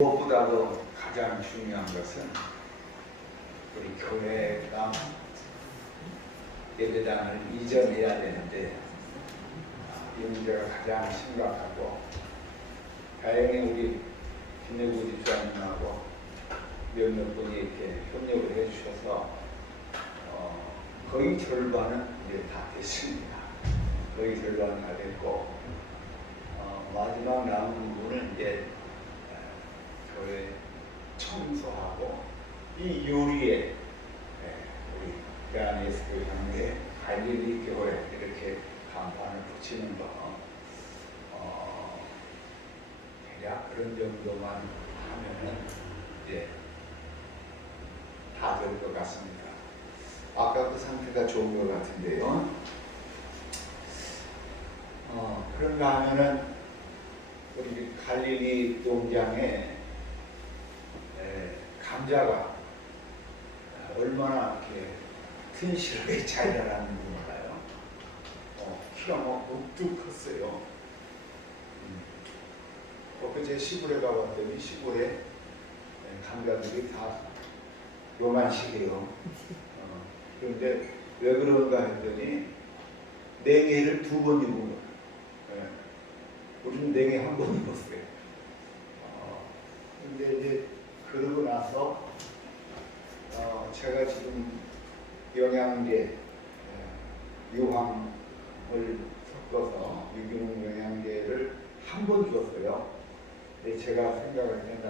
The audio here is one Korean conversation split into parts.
무엇보다도 가장 중요한 것은 우리 교회가 예배당을 이전해야 되는데 이 문제가 가장 심각하고, 다행히 우리 김내구 집사님하고 몇몇 분이 이렇게 협력을 해주셔서 거의 절반은 이제 다 됐습니다. 거의 절반 다 됐고, 마지막 남은 부분은 이제 교회 청소하고 이 유리에 우리 대한예수교 장로의 갈릴리 교회 이렇게 간판을 붙이는 거, 대략 그런 정도만 하면은 이제 다 될 것 같습니다. 아까 그 상태가 좋은 것 같은데요. 그런가 하면은 우리 갈릴리 농장에 감자가 얼마나 이렇게 튼실하게 잘 자랐는지 몰라요. 키가 막 욱뚝 컸어요. 엊그제 시골에 가봤더니 시골에 감자들이 다 요만식이에요. 그런데 왜 그런가 했더니 냉해를 2번 입은 거예요. 우리는 냉해 1번 입었어요. 근데 이제 그러고 나서 제가 지금 영양제 유황을 섞어서 유기농 영양제를 1번 줬어요. 근데 제가 생각할 때는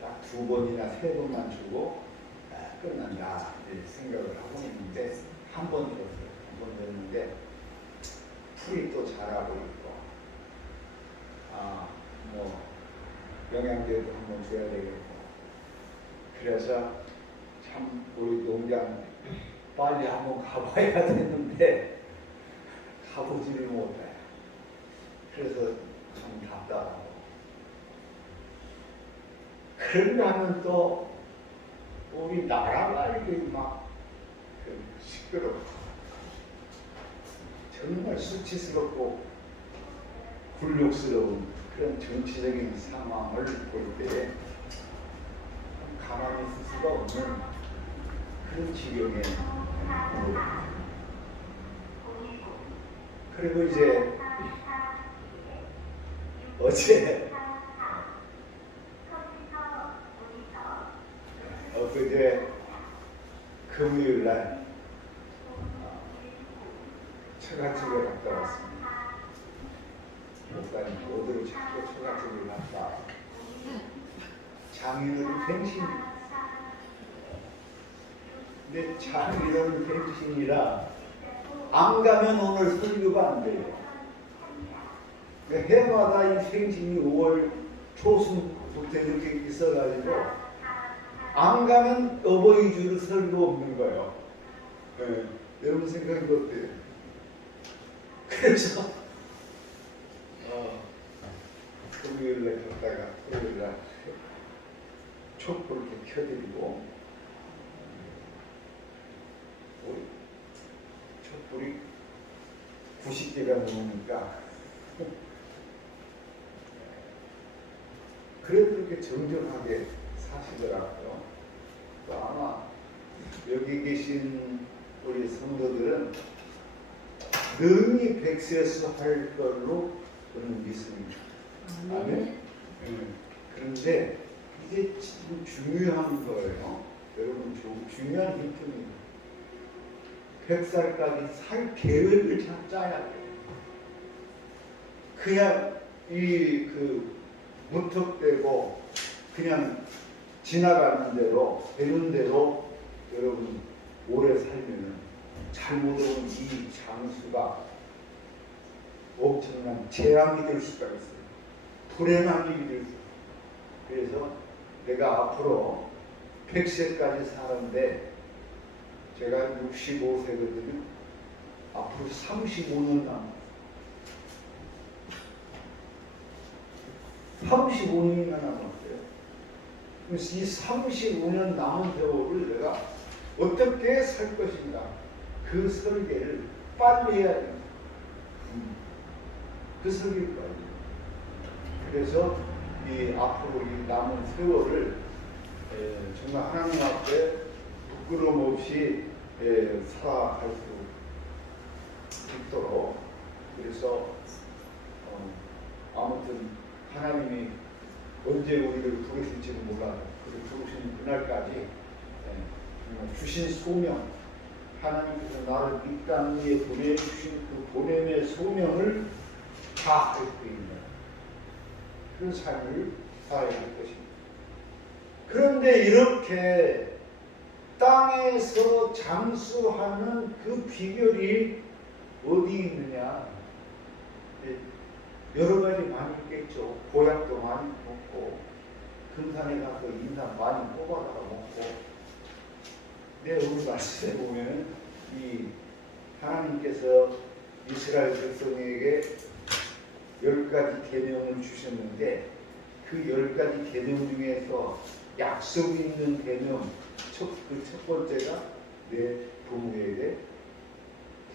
딱 2번이나 3번만 주고 끝난다 이렇게 생각을 하고 있는데 1번 줬어요. 1번 줬는데 풀이 또 자라고 있고, 뭐 영양제도 한번 줘야 되겠고, 그래서 참 우리 농장 빨리 한번 가봐야 되는데 가보지를 못해요. 그래서 참 답답하고, 그런가 하면 또 우리 나라가 이렇게 막 시끄럽고 정말 수치스럽고 굴욕스러운 그런 정치적인 상황을 볼 때 가만히 있을 수가 없는 그런 지경에 오릅니다. 그리고 이제 엊그제 금요일 날 처갓집에 갔다 왔습니다. 목사님 어디로 자꾸 처갓집을 갔다. 장인어른 생신. 근데 장인어른 생신이라 안 가면 오늘 설교가 안 돼요. 해마다 이 생신이 5월 초순부터 이렇게 있어가지고 안 가면 어버이 주로 설교 없는 거예요. 여러분 생각이 어때요? 그래서 금요일날 갔다가 토요일날 촛불 이렇게 켜드리고, 촛불이 90개가 넘으니까 그래도 이렇게 정정하게 사시더라고요. 또 아마 여기 계신 우리 성도들은 능히 백세수 할 걸로 저는 믿습니다. 아멘. 그런데 이게 지금 중요한 거예요. 여러분, 중요한 힌트입니다. 100살까지 살 계획을 짜야 돼요. 그냥 무턱대고 그냥 지나가는 대로 되는 대로 여러분 오래 살면은 잘못하면 이 장수가 엄청난 재앙이 될 수가 있어요. 불행한 일이 될 수 있어요. 그래서 내가 앞으로 100세까지 사는데 제가 65세거든요. 앞으로 35년 남았어요. 35년이나 남았어요. 그래서 이 35년 남은 세월을 내가 어떻게 살 것인가, 그 설계를 빨리 해야 됩니다. 그 설계를 빨리. 그래서 이 앞으로 이 남은 세월을 정말 하나님 앞에 부끄러움 없이 살아갈 수 있도록, 그래서 아무튼 하나님이 언제 우리를 부르실지는 몰라도 그 부르신 그날까지 주신 소명, 하나님께서 나를 이 땅 위에 보내주신 그 보냄의 소명을 다할 수 있는 그런 삶을 살아야 할 것입니다. 그런데 이렇게 땅에서 장수하는 그 비결이 어디 있느냐? 여러 가지 많이 있겠죠. 보약도 많이 먹고, 금산에 가서 인삼 많이 뽑아다가 먹고. 오늘 말씀에 보면 이 하나님께서 이스라엘 백성에게 10가지 계명을 주셨는데, 그 10가지 계명 중에서 약속 있는 계명, 첫 번째가 내 부모에게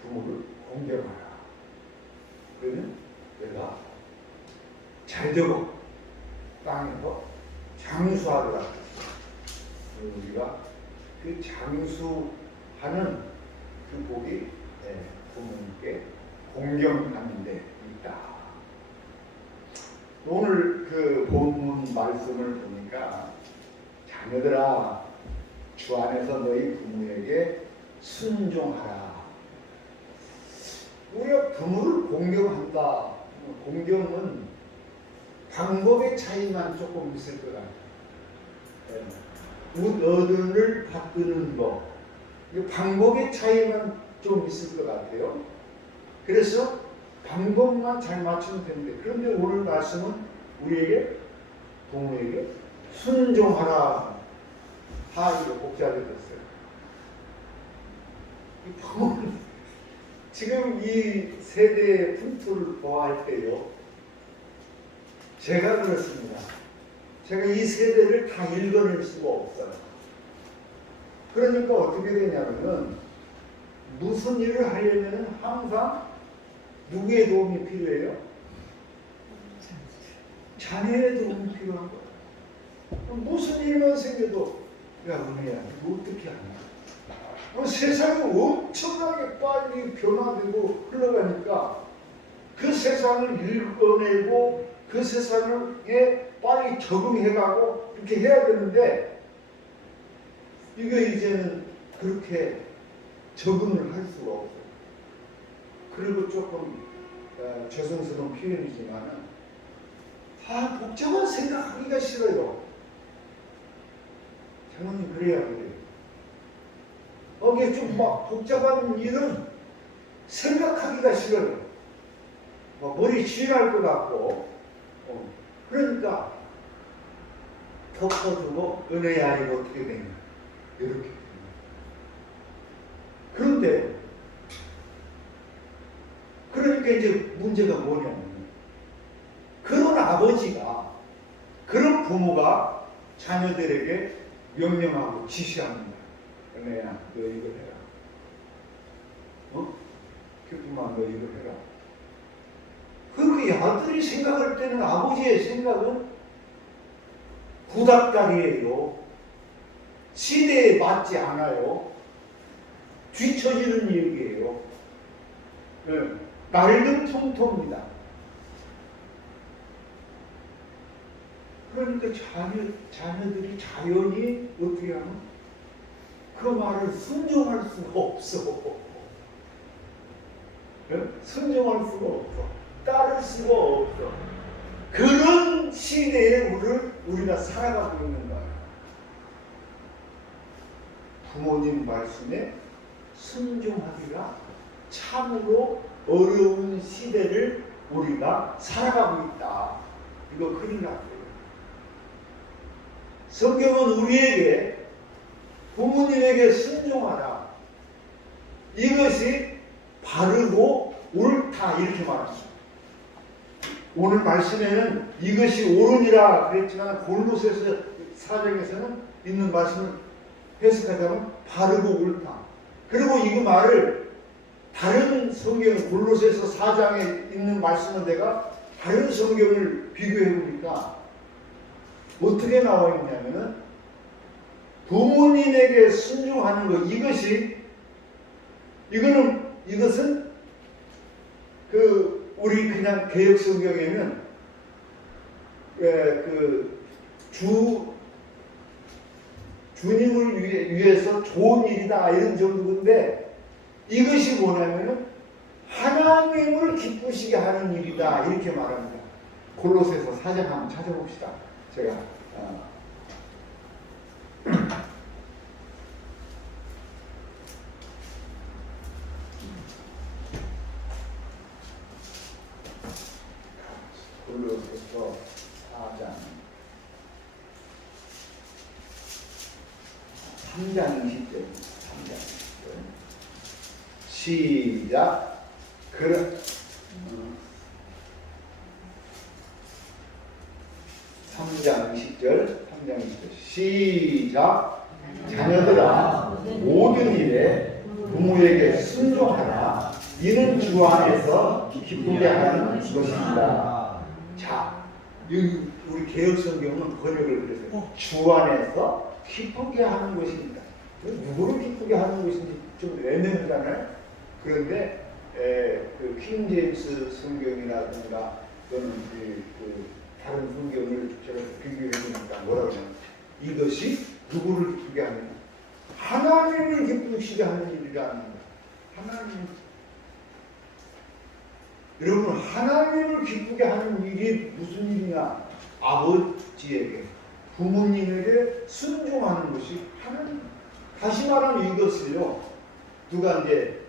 부모를 공경하라. 그러면 내가 잘되고 땅에서 장수하더라. 우리가 그 장수하는 그 복이 부모님께 공경하는 데 있다. 오늘 그 본문 말씀을 보니까 자녀들아 주 안에서 너희 부모에게 순종하라. 우리가 부모를 공경한다. 공경은 방법의 차이만 조금 있을 것 같아요. 어른을 받드는 것, 방법의 차이만 좀 있을 것 같아요. 그래서 방법만 잘 맞추면 되는데, 그런데 오늘 말씀은 우리에게, 부모에게 순종하라. 이거 복잡해졌어요. 이 부모는 지금 이 세대의 풍토를 보아할 때요, 제가 그렇습니다. 제가 이 세대를 다 읽어낼 수가 없어요. 그러니까 어떻게 되냐면은, 무슨 일을 하려면 항상 누구의 도움이 필요해요? 자녀의 도움이 필요한 거예요. 무슨 일만 생겨도, 야, 은혜야, 이거 어떻게 하냐? 세상이 엄청나게 빨리 변화되고 흘러가니까 그 세상을 읽어내고 그 세상에 빨리 적응해가고 이렇게 해야 되는데, 이거 이제는 그렇게 적응을 할 수가 없어요. 그리고 조금 죄송스러운 표현이지만 복잡한 생각하기가 싫어요. 장모님 그래야 그래요. 이게 좀 막 복잡한 일은 생각하기가 싫어요. 머리 쥐날 것 같고. 그러니까 덮어두고 은혜야 이거 어떻게 되냐 이렇게. 그런데 그러니까 이제 문제가 뭐냐면, 그런 아버지가, 그런 부모가 자녀들에게 명령하고 지시합니다. 은혜야 너 이거 해라. 기쁨아 너 이거 해라. 그 아들이 생각할 때는, 아버지의 생각은 구닥다리예요. 시대에 맞지 않아요. 뒤처지는 얘기예요. 날름통통입니다. 그러니까 자녀들이 자연히 어떻게 하면 그 말을 순종할 수가 없어. 순종할 수가 없어. 따를 수가 없어. 그런 시대에 우리가 살아가고 있는 거예요. 부모님 말씀에 순종하기가 참으로 어려운 시대를 우리가 살아가고 있다. 이거 큰일 났어요. 성경은 우리에게 부모님에게 순종하라. 이것이 바르고 옳다 이렇게 말합니다. 오늘 말씀에는 이것이 옳으니라 그랬지만, 골로새서 4장에서는 있는 말씀을 해석하자면 바르고 옳다. 그리고 이 말을 다른 성경, 골로새서 4장에 있는 말씀은 내가 다른 성경을 비교해 보니까 어떻게 나와 있냐면은 부모님에게 순종하는 것, 이것은 우리 그냥 개혁 성경에는 주님을 위해서 좋은 일이다 이런 정도인데, 이것이 뭐냐면은 하나님을 기쁘시게 하는 일이다 이렇게 말합니다. 골로새서 4장 한번 찾아봅시다. 제가 골로새서 4장 3장 20절 시작. 3장 20절 시작. 자녀들아 모든 일에 부모에게 순종하라. 이는 주 안에서 기쁘게 하는 것입니다. 자, 우리 개혁 성경은 번역을 그래서 주 안에서 기쁘게 하는 것입니다. 누구를 기쁘게 하는 것인지 좀 애매하잖아요. 그런데 킹 제임스 성경이라든가 또는 다른 성경을 제가 비교해 보니까 뭐라고 하냐면, 이것이 누구를 기쁘게 하느냐? 하나님을 기쁘시게 하는 일이라는 거예요. 하나님. 여러분, 하나님을 기쁘게 하는 일이 무슨 일이냐? 아버지에게, 부모님에게 순종하는 것이 하나님. 다시 말하면 이것을요, 누가 이제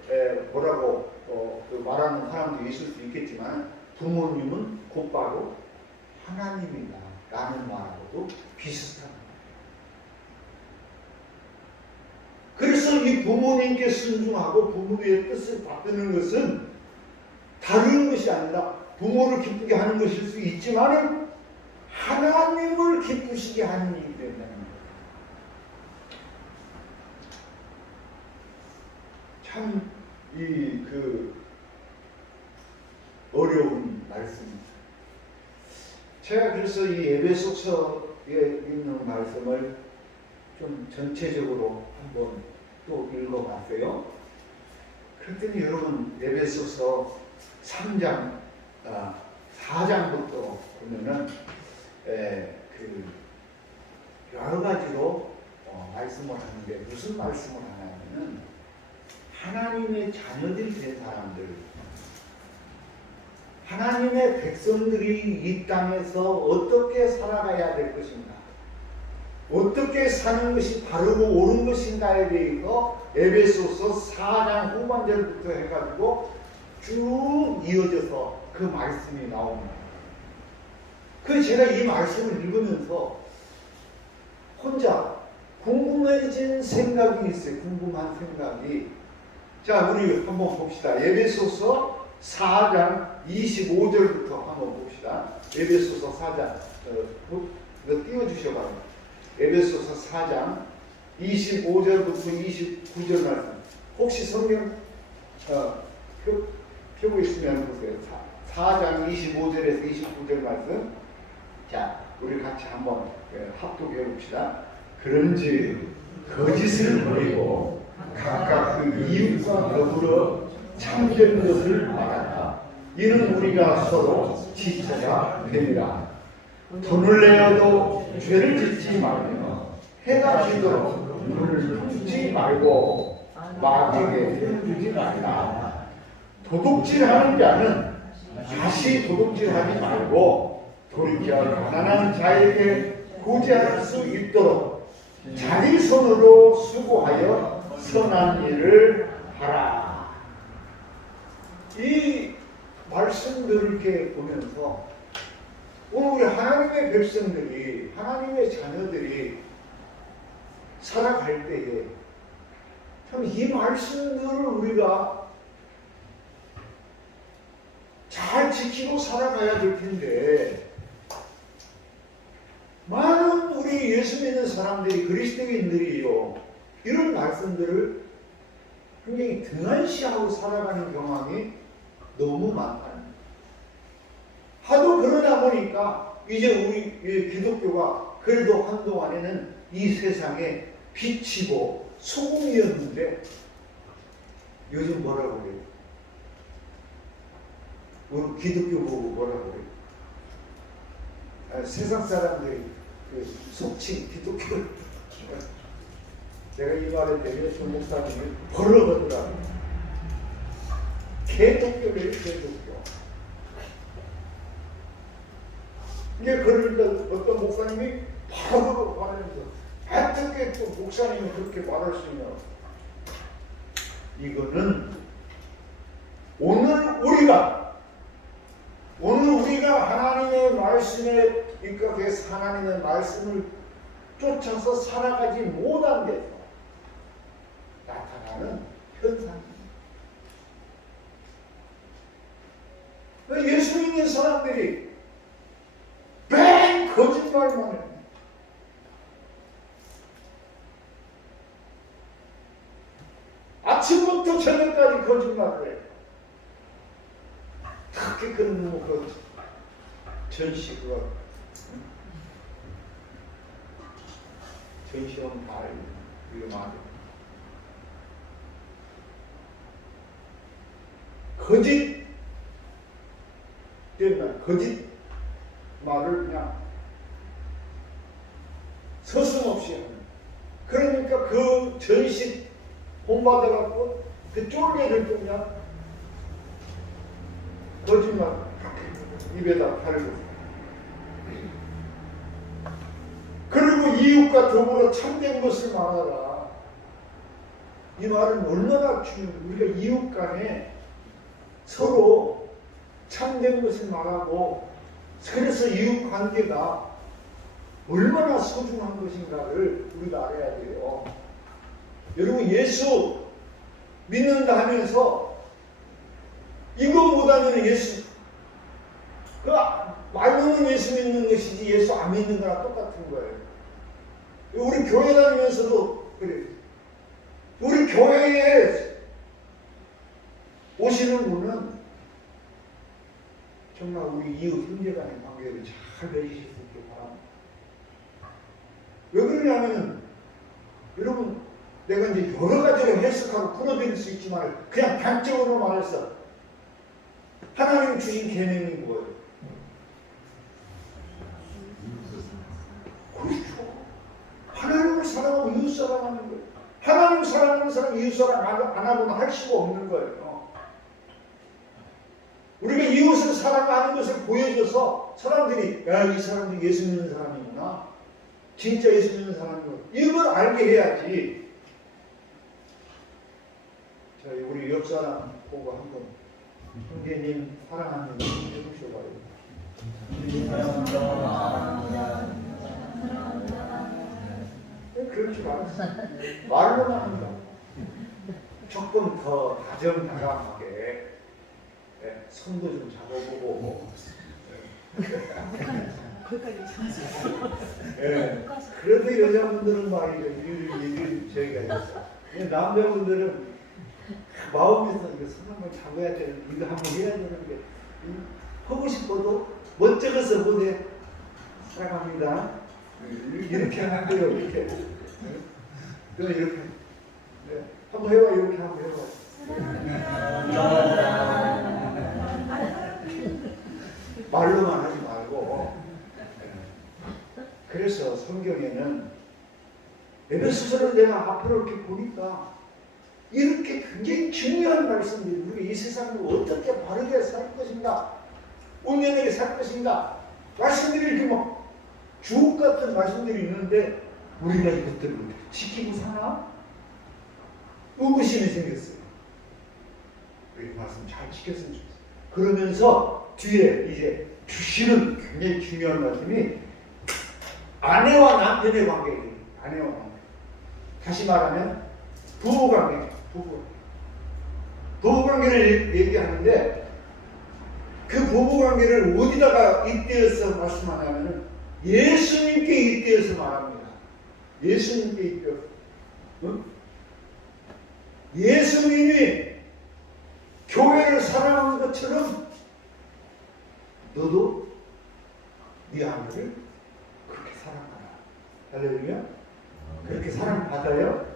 뭐라고 말하는 사람도 있을 수 있겠지만, 부모님은 곧바로 하나님이다 라는 말하고도 비슷합니다. 그래서 이 부모님께 순종하고 부모의 뜻을 받드는 것은 다른 것이 아니라 부모를 기쁘게 하는 것일 수 있지만 하나님을 기쁘시게 하는 일이 된다는 거예요. 참 어려운 말씀입니다. 제가 그래서 이 에베소서에 있는 말씀을 좀 전체적으로 한번 또 읽어봤어요. 그랬더니 여러분, 에베소서 3장 4장부터 보면은 여러 가지로 말씀을 하는데, 무슨 말씀을 하냐면은 하나님의 자녀들이 된 사람들, 하나님의 백성들이 이 땅에서 어떻게 살아가야 될 것인가, 어떻게 사는 것이 바르고 옳은 것인가에 대해서 에베소서 4장 후반절부터 해가지고 쭉 이어져서 그 말씀이 나옵니다. 그래서 제가 이 말씀을 읽으면서 혼자 궁금해진 생각이 있어요. 궁금한 생각이. 자, 우리 한번 봅시다. 에베소서 4장 25절부터 한번 봅시다. 에베소서 4장 이거 띄워주셔봐요. 에베소서 4장 25절부터 29절 말씀. 혹시 성경 펴고 있으면 보세요. 4장 25절에서 29절 말씀. 자, 우리 같이 한번 합독해 봅시다. 그런지 거짓을 버리고 각각 그 이웃과 더불어 참된 것을 말하라. 이는 우리가 서로 지체가 됨이라. 돈을 내어도 죄를 짓지 말며 해가 지도록 눈을 품지 말고 마귀에게 주지 말라. 도둑질하는 자는 다시 도둑질하지 말고 돌이켜 가난한 자에게 구제할 수 있도록 자기 손으로 수고하여 선한 일을 하라. 이 말씀들을 이렇게 보면서 오늘 우리 하나님의 백성들이, 하나님의 자녀들이 살아갈 때에 참 이 말씀들을 우리가 잘 지키고 살아가야 될 텐데, 많은 우리 예수 믿는 사람들이, 그리스도인들이요, 이런 말씀들을 굉장히 등한시하고 살아가는 경향이 너무 많다. 하도 그러다 보니까 이제 우리 기독교가 그래도 한동안에는 이 세상에 빛이고 소금이었는데 요즘 뭐라고 그래요? 우리 기독교 보고 뭐라고 그래요? 세상 사람들이 그 속칭 기독교 내가 이 말을 때문에 전 목사님이 벌어가더라고요. 개독교래요, 개독교. 이게 그러니까 어떤 목사님이 바로 말하면서 어떻게 또 목사님이 그렇게 말할 수 있냐. 이거는 오늘 우리가 하나님의 말씀에 입각해서 하나님의 말씀을 쫓아서 살아가지 못한 데서 나타나는 현상입니다. 예수 믿는 사람들이 맨 거짓말만 해요. 아침부터 저녁까지 거짓말을 해요. 특히 그런 그 전시 그거 전시원 다 위험하게 거짓 말을 그냥 서슴없이 하는. 그러니까 그 전시 본받아갖고 그 쫄개를 그냥 거짓말 입에다 바르고, 그리고 이웃과 더불어 참된 것을 말하라. 이 말은 얼마나 중요해요. 우리가 이웃 간에 서로 참된 것을 말하고, 그래서 이웃 관계가 얼마나 소중한 것인가를 우리가 알아야 돼요. 여러분, 예수 믿는다 하면서 이거보다는 예수, 말로는 예수 믿는 것이지 예수 안 믿는 거랑 똑같은 거예요. 우리 교회 다니면서도 그래요. 우리 교회에 오시는 분은 정말 우리 이웃 형제 간의 관계를 잘 맺으실 수 있게 바랍니다. 왜 그러냐면 여러분, 내가 이제 여러 가지로 해석하고 풀어드릴 수 있지만 그냥 단적으로 말해서 하나님 주신 계명이 뭐예요? 그렇죠. 하나님을 사랑하고 이웃 사랑하는 거예요. 하나님을 사랑하는 사람 이웃 사랑 안 하고는 할 수가 없는 거예요. 우리가 이웃을 사랑하는 것을 보여줘서 사람들이 이 사람들이 예수 믿는 사람이구나, 진짜 예수 믿는 사람이구나, 이걸 알게 해야지. 자, 우리 옆 사람 보고 한번 형제님 사랑합니다 해보셔봐요. 그렇게 말로만 합니다. 조금 더 다정다감하게 손도 좀 잡아보고. 그래도 여자분들은 말이죠. 얘기를 저희가 했어요. 남자분들은 마음에서 이거 손 한번 잡아야 되는, 이거 한번 해야 되는 게 하고 싶어도 멋쩍어서 보내. 사랑합니다. 이렇게 하는 거예요. 이렇게. 또 이렇게. 한번 해봐. 이렇게 한번 해봐. 말로만 하지 말고. 그래서 성경에는 에베소서를 내가 앞으로 이렇게 보니까 이렇게 굉장히 중요한 말씀들이, 우리가 이 세상을 어떻게 바르게 살 것인가, 온전하게 살 것인가, 말씀들이 이렇게 막 주옥 같은 말씀들이 있는데 우리가 이것들을 지키고 사나? 의구심이 생겼어요. 이 말씀 잘 지켰으면 좋겠어요. 그러면서 뒤에 이제 주시는 굉장히 중요한 말씀이 아내와 남편의 관계예요. 아내와 남편. 다시 말하면 부부관계. 부부관계를 얘기하는데 그 부부관계를 어디다가 잇대어서 말씀하냐면 예수님께 잇대어서 말합니다. 예수님께 잇대어서. 응? 예수님이 교회를 사랑한 것처럼 너도 네 아내를 그렇게 사랑하라. 할렐루야? 그렇게 사랑 받아요?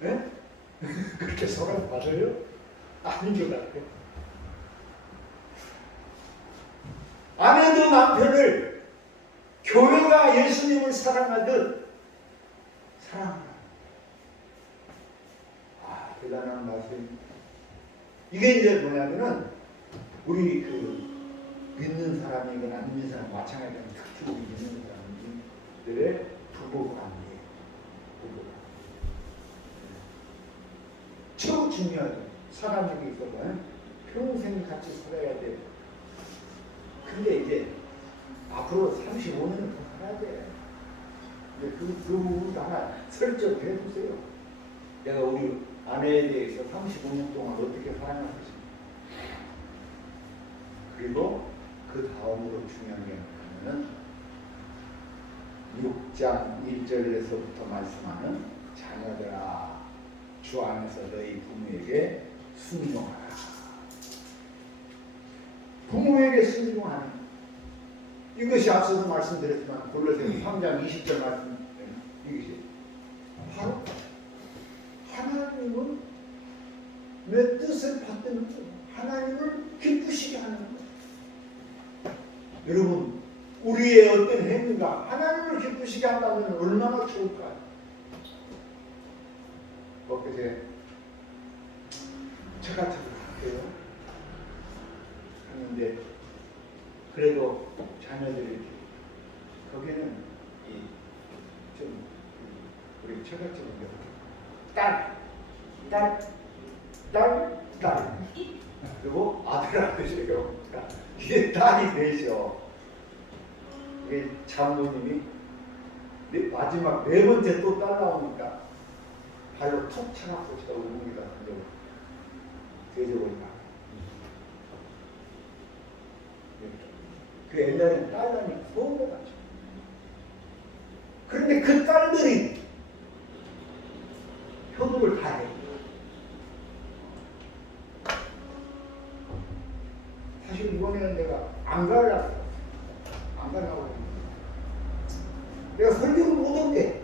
네? 그렇게 사랑 받아요? 아닌 것 같아요. 아내도 남편을 교회가 예수님을 사랑하듯 사랑하라. 아, 대단한 말씀. 이게 이제 뭐냐면은 우리 그 믿는 사람이거나 안 믿는 사람 마찬가지로 특히 우리 믿는 사람들의 부부관계, 부부관계. 최고 중요하죠. 사람에게 있어서는 평생 같이 살아야 돼. 근데 이제 앞으로 35년은 더 살아야 돼. 그 부분도 하나 설정해 보세요. 내가 우리 아내에 대해서 35년 동안 어떻게 살아갈 것인가. 그리고 그 다음으로 중요한 게 뭐냐면 6장 1절에서부터 말씀하는 자녀들아 주 안에서 너희 부모에게 순종하라. 부모에게 순종하는 이것이 앞서도 말씀드렸지만 골로새서 3장 20절 말씀 이것이 바로 하나님은 내 뜻을 받드는 것, 하나님을 기쁘시게 하는 것. 여러분 우리의 어떤 행위가 하나님을 기쁘시게 한다면 얼마나 좋을까요? 엊그제 처갓집을 갈게요 했는데 그래도 자녀들이 거기는 좀 우리 처갓집은 딸 그리고 아들 아들이에요. 이게 딸이 되죠. 이게 장모님이 마지막 네 번째 또 딸 나오니까 발로 톡 차갖고 제가 우웅이 같은데 돼져버리다. 그 옛날엔 딸들이 소원해가지고. 그런데 그 딸들이 효도를 다 해. 사실 이번에는 내가 안 가려고 내가 설교를 못한대.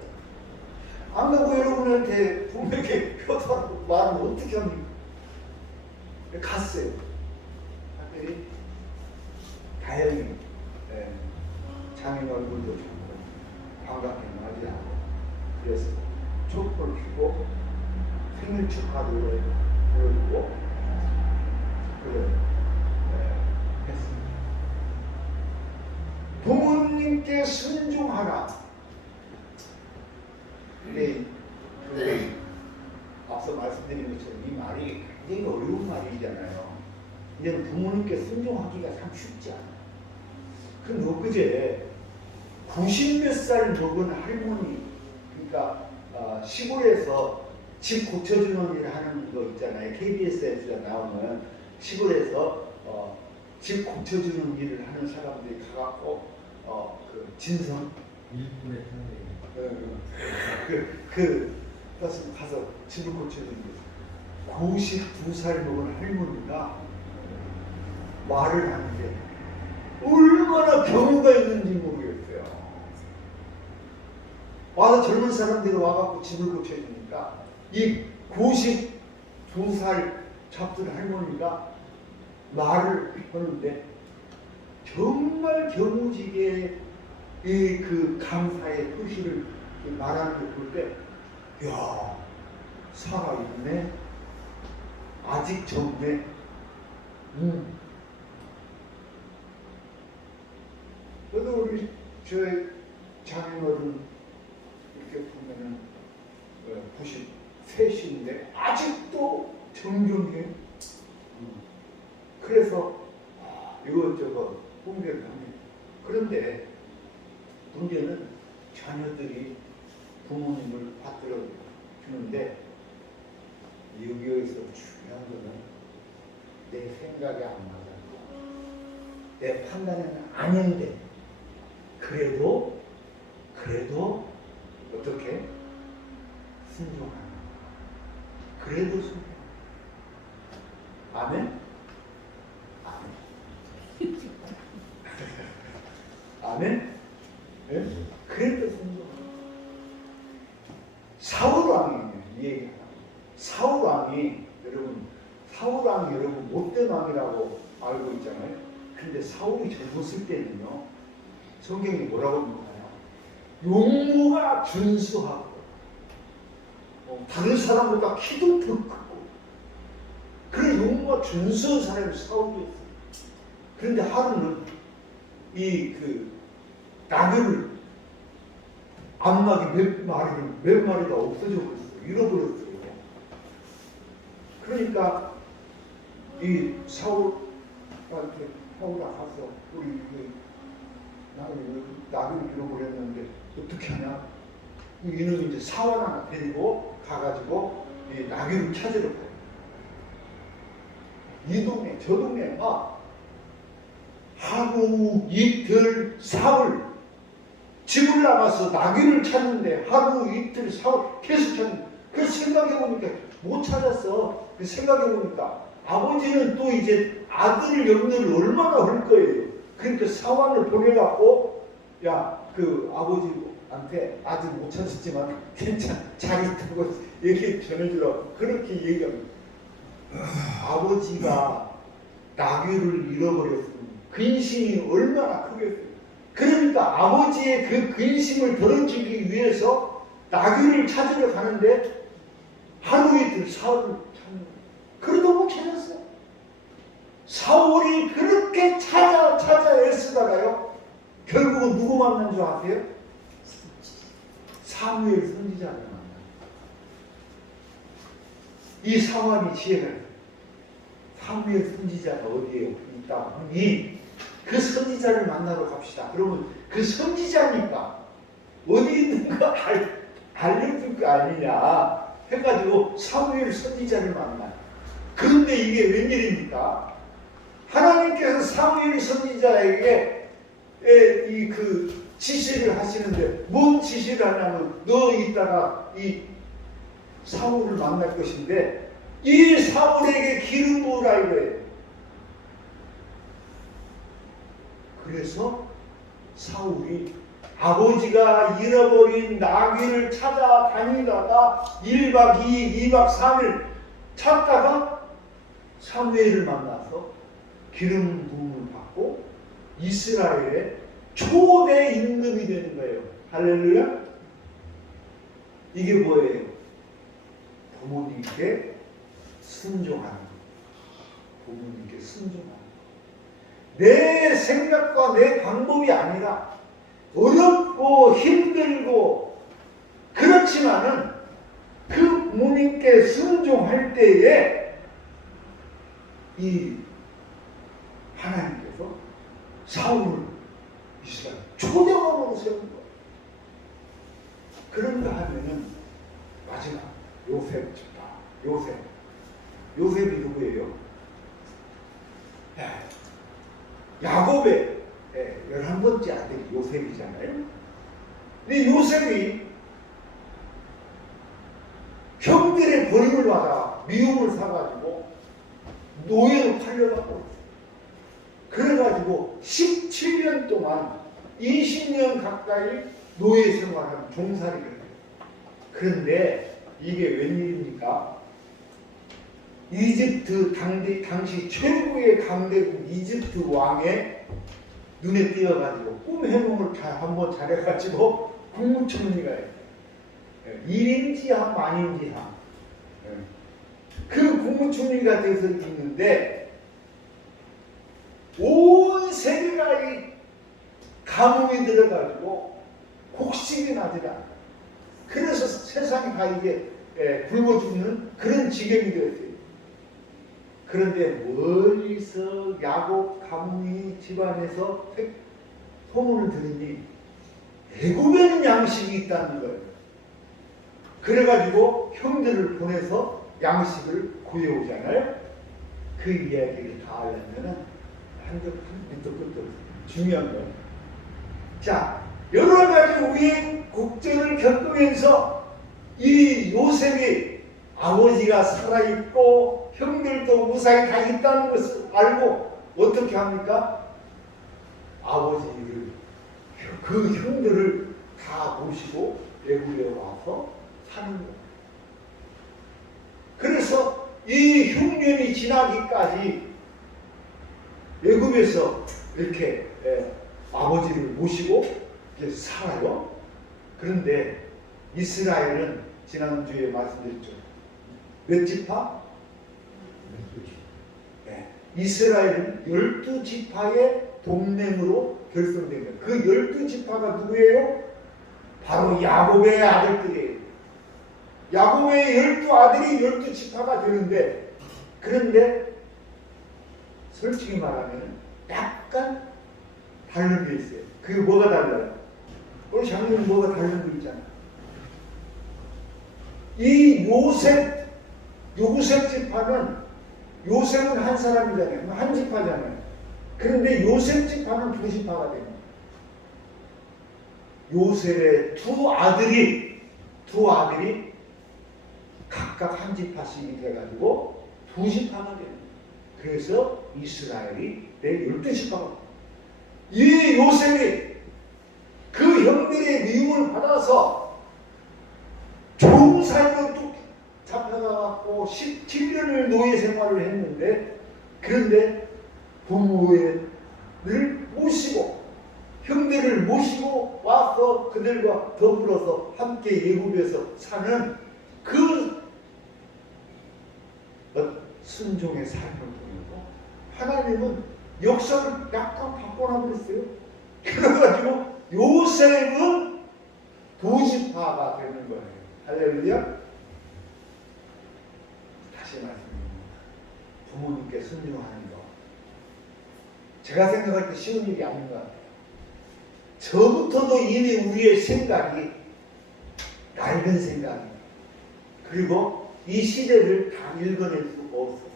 안 가고 여러분한테 분명히 효도하고 말을 어떻게 합니까? 갔어요. 갔더니 다행히 장인 얼굴도 좋고 반갑게 맞이하고 그래서 촛불 켜고 생일 축하도 보여주고 했습니다. 부모님께 순종하라. 근데 앞서 말씀드린 것처럼 이 말이 굉장히 어려운 말이잖아요. 이제는 부모님께 순종하기가 참 쉽지 않아요. 근데 엊그제 90몇 살 먹은 할머니, 그러니까 시골에서 집 고쳐주는 일 하는 거 있잖아요. KBS에서 나오는 시골에서 집 고쳐주는 일을 하는 사람들이 가갖고 그 진성 일꾼의 상대. 가서 집을 고쳐주는 92살 먹은 할머니가 말을 하는데 얼마나 경우가 있는지 모르겠어요. 와서 젊은 사람들이 와갖고 집을 고쳐주니까 이 92살 잡든 할머니가 말을 하는데 정말 경우지게 그 감사의 표시를 말하는 걸 볼 때, 야, 살아있네, 아직 젊네. 저도 우리 저희 자녀들은 이렇게 보면은 93인데 아직도 정정해. 그래서 이것저것 공개를 합니다. 그런데 문제는 자녀들이 부모님을 받들어 주는데 여기에서 중요한 거는 내 생각에 안 맞아. 내 판단에는 아닌데 그래도 어떻게 순종하는 거야. 그래도 순종. 아멘? 아멘? 아멘? 네? 그래도 사울왕이 이 얘기하는 사울왕이 여러분 못된 왕이라고 알고 있잖아요. 근데 사울이 젊었을 때는요, 성경이 뭐라고 합니까? 용모가 준수하고 다른 사람보다 키도 더 크고 그런 용모가 준수한 사람이 사울이었어요. 그런데 하루는 나귀를 암나귀 몇 마리가 없어져 버렸어요. 잃어버렸어요. 그러니까 이 사울한테 사울아 가서 우리 나귀를 잃어버렸는데 어떻게 하냐? 이놈이 이제 사원 하나 데리고 가가지고 이 나귀를 찾으러 가요. 이 동네 저 동네 막 하루 이틀 사흘 집을 나가서 나귀를 찾는데 하루 이틀 사흘 계속 찾는데 그 생각해보니까 못 찾았어. 그 생각해보니까 아버지는 또 이제 아들 염려를 얼마나 할 거예요. 그러니까 사원을 보내갖고 야 그 아버지한테 아직 못 찾았지만 괜찮아 잘 있다고 얘기 전해주라고 그렇게 얘기합니다. 아버지가 나귀를 잃어버렸으니 근심이 얼마나 크겠어요. 그러니까 아버지의 그 근심을 덜어주기 위해서 나귀를 찾으러 가는데 하루 이틀 사흘을 찾는 거예요. 그래도 못 찾았어요. 사울이 그렇게 찾아 애쓰다가요 결국은 누구 만난 줄 아세요? 사무엘 선지자를 만나요. 이 상황이 지혜가 있어요. 사무엘 선지자가 어디에 있다 보니 그 선지자를 만나러 갑시다. 그러면 그 선지자니까 어디 있는가 알려줄 거 아니냐 해가지고 사무엘 선지자를 만나요. 그런데 이게 웬일입니까? 하나님께서 사무엘 선지자에게 그 지시를 하시는데 뭔 지시를 하냐면 너 이따가 이 사울을 만날 것인데 이 사울에게 기름 부으라 이거예요. 그래서 사울이 아버지가 잃어버린 나귀를 찾아다니다가 1박 2일, 2박 3일 찾다가 사무엘을 만나서 기름 부음을 받고 이스라엘의 초대 임금이 되는 거예요. 할렐루야. 이게 뭐예요? 부모님께 순종하는 거. 부모님께 순종하는 거. 내 생각과 내 방법이 아니라 어렵고 힘들고 그렇지만은 그 부모님께 순종할 때에 이 하나님께서 사울을 이스라엘 초대왕으로 세운 거예요. 그런가 하면은 마지막 요셉 집다. 요셉이 누구예요? 야곱의 11번째 아들이 요셉이잖아요. 근데 요셉이 형들의 버림을 받아 미움을 사가지고 노예로 팔려갖고 그래가지고 17년 동안 20년 가까이 노예 생활하는 종살이를 해요. 그런데 이게 웬일입니까? 이집트 당시 최고의 강대국 이집트 왕의 눈에 띄어가지고 꿈 해몽을 한번 잘해가지고 국무총리가 해요. 1인지함 만인지함. 그 국무총리가 돼서 있는데 온 세계가 이 가뭄이 들어가지고 곡식이 나지 않아요. 그래서 세상이 다 이게 굶어 죽는 그런 지경이 되었어요. 그런데 멀리서 야곱 가문이 집안에서 소문을 들으니 애굽에는 양식이 있다는 거예요. 그래가지고 형들을 보내서 양식을 구해오잖아요. 그 이야기를 다 하려면은 한도 끝도 없어요. 중요한 거예요. 자, 여러 가지 우여곡절을 겪으면서 이 요셉이 아버지가 살아있고 형들도 무사히 다 있다는 것을 알고 어떻게 합니까? 아버지를 그 형들을 다 모시고 애굽에 와서 사는 거예요. 그래서 이 흉년이 지나기까지 애굽에서 이렇게 아버지를 모시고 이렇게 살아요. 그런데 이스라엘은 지난주에 말씀드렸죠. 몇 지파? 네. 이스라엘은 12지파의 동맹으로 결성된 거예요. 그 12지파가 누구예요? 바로 야곱의 아들들이에요. 야곱의 12아들이 12지파가 되는데, 그런데 솔직히 말하면 약간 다른 게 있어요. 그게 뭐가 달라요? 우리 장로님 뭐가 다른 거 있잖아요. 이 요셉 지파는, 요셉은 한 사람이잖아요. 한 지파잖아요. 그런데 요셉 지파는 두 지파가 됩니다. 요셉의 두 아들이 각각 한 지파씩이 돼가지고 두 지파가 됩니다. 그래서 이스라엘이 내 12지파가. 이 요셉이 그 형들의 미움을 받아서 종살이로 뚝 잡혀가갖고 17년을 노예 생활을 했는데, 그런데 부모를 모시고 형들을 모시고 와서 그들과 더불어서 함께 애굽에서 사는 그 순종의 삶을 보내고, 하나님은 역사를 약간 바꿔놔버렸어요. 그래가지고 요셉은 두 지파가 되는 거예요. 할렐루야. 다시 말씀드립니다. 부모님께 순종하는 거, 제가 생각할 때 쉬운 일이 아닌 것 같아요. 저부터도 이미 우리의 생각이 낡은 생각입니다. 그리고 이 시대를 다 읽어낼 수가 없어요.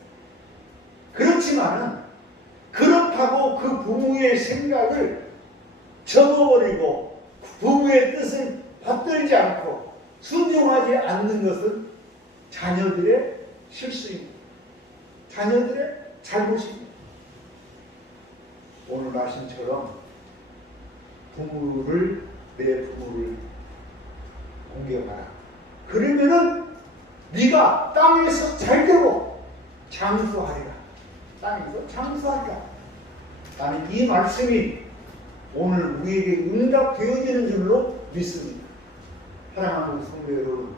그렇지만은 그렇다고 그 부모의 생각을 접어버리고 부모의 뜻을 받들지 않고 순종하지 않는 것은 자녀들의 실수입니다. 자녀들의 잘못입니다. 오늘 말씀처럼 내 부모를 공경하라. 그러면은 네가 땅에서 잘되고 장수하리라. 땅에서 장수하리라. 나는 이 말씀이 오늘 우리에게 응답되어지는 줄로 믿습니다. 사랑하는 성도 여러분,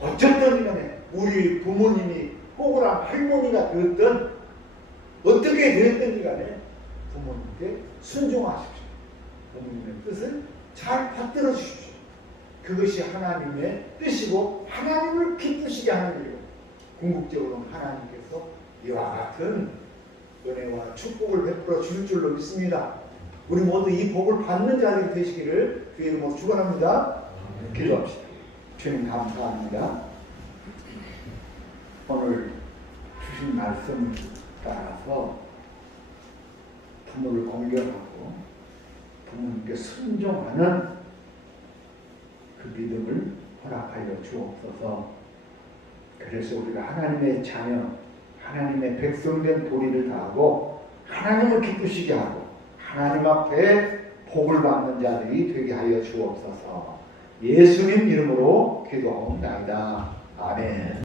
어쨌든 간에 우리 부모님이 꼬그랑 할머니가 되었든 어떻게 되었든지 간에 부모님께 순종하십시오. 부모님의 뜻을 잘 받들어 주십시오. 그것이 하나님의 뜻이고 하나님을 기쁘시게 하는 일이고, 궁극적으로 하나님께서 이와 같은 은혜와 축복을 베풀어 주실 줄로 믿습니다. 우리 모두 이 복을 받는 자들이 되시기를 주의 이름으로 축원합니다. 기도합시다. 주님 감사합니다. 오늘 주신 말씀 따라서 부모를 공경하고 부모님께 순종하는 그 믿음을 허락하여 주옵소서. 그래서 우리가 하나님의 자녀, 하나님의 백성된 도리를 다하고 하나님을 기쁘시게 하고 하나님 앞에 복을 받는 자들이 되게 하여 주옵소서. 예수님 이름으로 기도하옵나이다. 아멘.